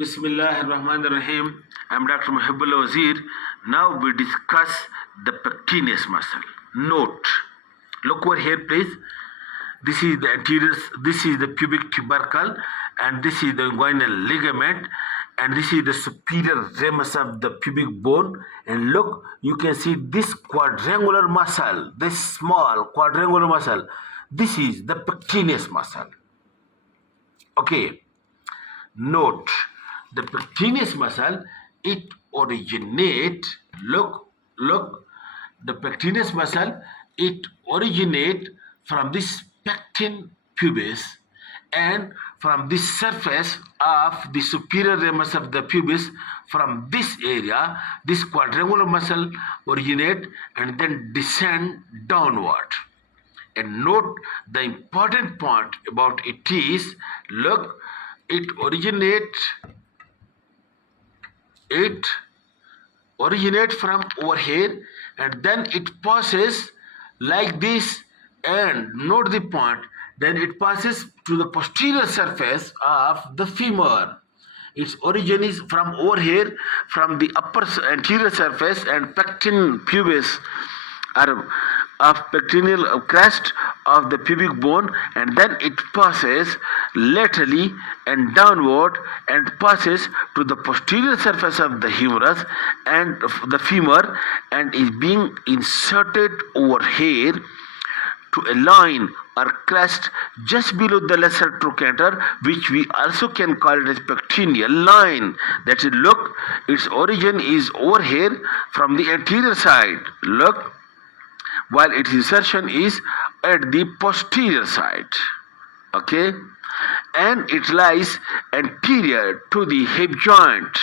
Bismillahirrahmanirrahim. I'm Dr. Mohaibullah Wazir. Now we discuss the pectineus muscle. Note, look over here, please. This is the anterior, this is the pubic tubercle, and this is the inguinal ligament, and this is the superior ramus of the pubic bone. And look, you can see this quadrangular muscle, this small quadrangular muscle. This is the pectineus muscle. Okay. Note, the pectineus muscle, it originate, look, the pectineus muscle, it originate from this pecten pubis and from this surface of the superior ramus of the pubis. From this area, this quadrangular muscle originate and then descend downward. And note, the important point about it is, look, it originate from over here, and then it passes like this, and note the point, then it passes to the posterior surface of the femur. Its origin is from over here, from the upper anterior surface and pecten pubis of pectineal crest of the pubic bone, and then it passes laterally and downward and passes to the posterior surface of the humerus and the femur, and is being inserted over here to a line or crest just below the lesser trochanter, which we also can call it as pectineal line. That is, look, its origin is over here from the anterior side, look, while its insertion is at the posterior side. Okay, and it lies anterior to the hip joint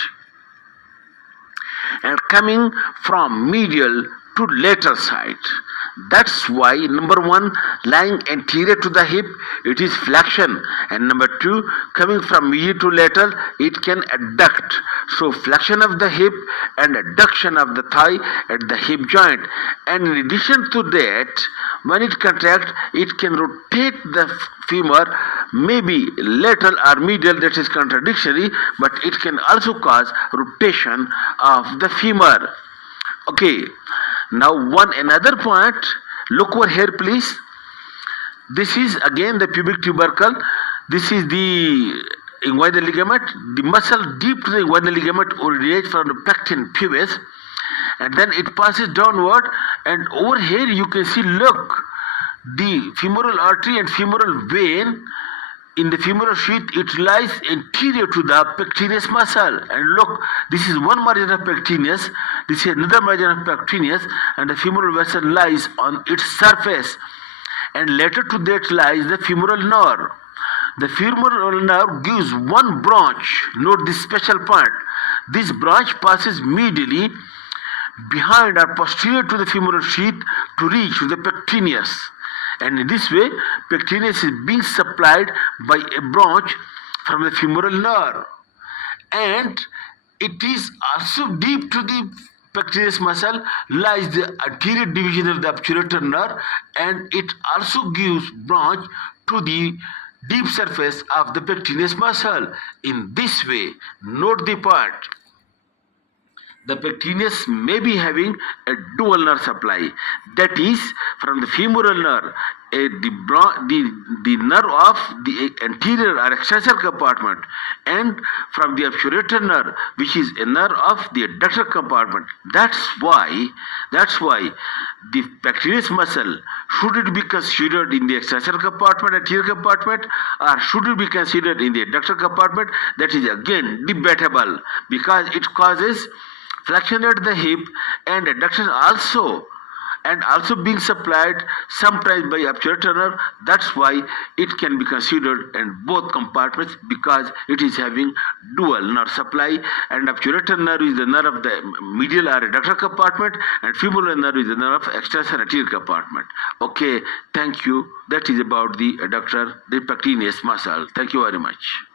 and coming from medial to lateral side. That's why number one, lying anterior to the hip, it is flexion, and number two, coming from medial to lateral, it can adduct. So flexion of the hip and adduction of the thigh at the hip joint. And in addition to that, when it contracts, it can rotate the femur, maybe lateral or medial, that is contradictory, but it can also cause rotation of the femur. Okay. Now another point, look over here, please. This is again the pubic tubercle. This is the inguinal ligament. The muscle deep to the inguinal ligament originates from the pecten pubis, and then it passes downward, and over here you can see, look, the femoral artery and femoral vein. In the femoral sheath, it lies anterior to the pectineus muscle. And look, this is one margin of pectineus, this is another margin of pectineus, and the femoral vessel lies on its surface. And later to that lies the femoral nerve. The femoral nerve gives one branch. Note this special point. This branch passes medially behind or posterior to the femoral sheath to reach the pectineus. And in this way, pectineus is being supplied by a branch from the femoral nerve. And it is also deep to the pectineus muscle lies the anterior division of the obturator nerve, and it also gives branch to the deep surface of the pectineus muscle. In this way, note the point. The pectineus may be having a dual nerve supply, that is, from the femoral nerve, the nerve of the anterior or extensor compartment, and from the obturator nerve, which is a nerve of the adductor compartment. That's why the pectineus muscle, should it be considered in the extensor compartment, anterior compartment, or should it be considered in the adductor compartment, that is again debatable, because it causes flexion at the hip and adduction also, and also being supplied sometimes by obturator nerve. That's why it can be considered in both compartments, because it is having dual nerve supply, and obturator nerve is the nerve of the medial or adductor compartment, and femoral nerve is the nerve of extensor anterior compartment. Okay, thank you. That is about the adductor, the pectineus muscle. Thank you very much.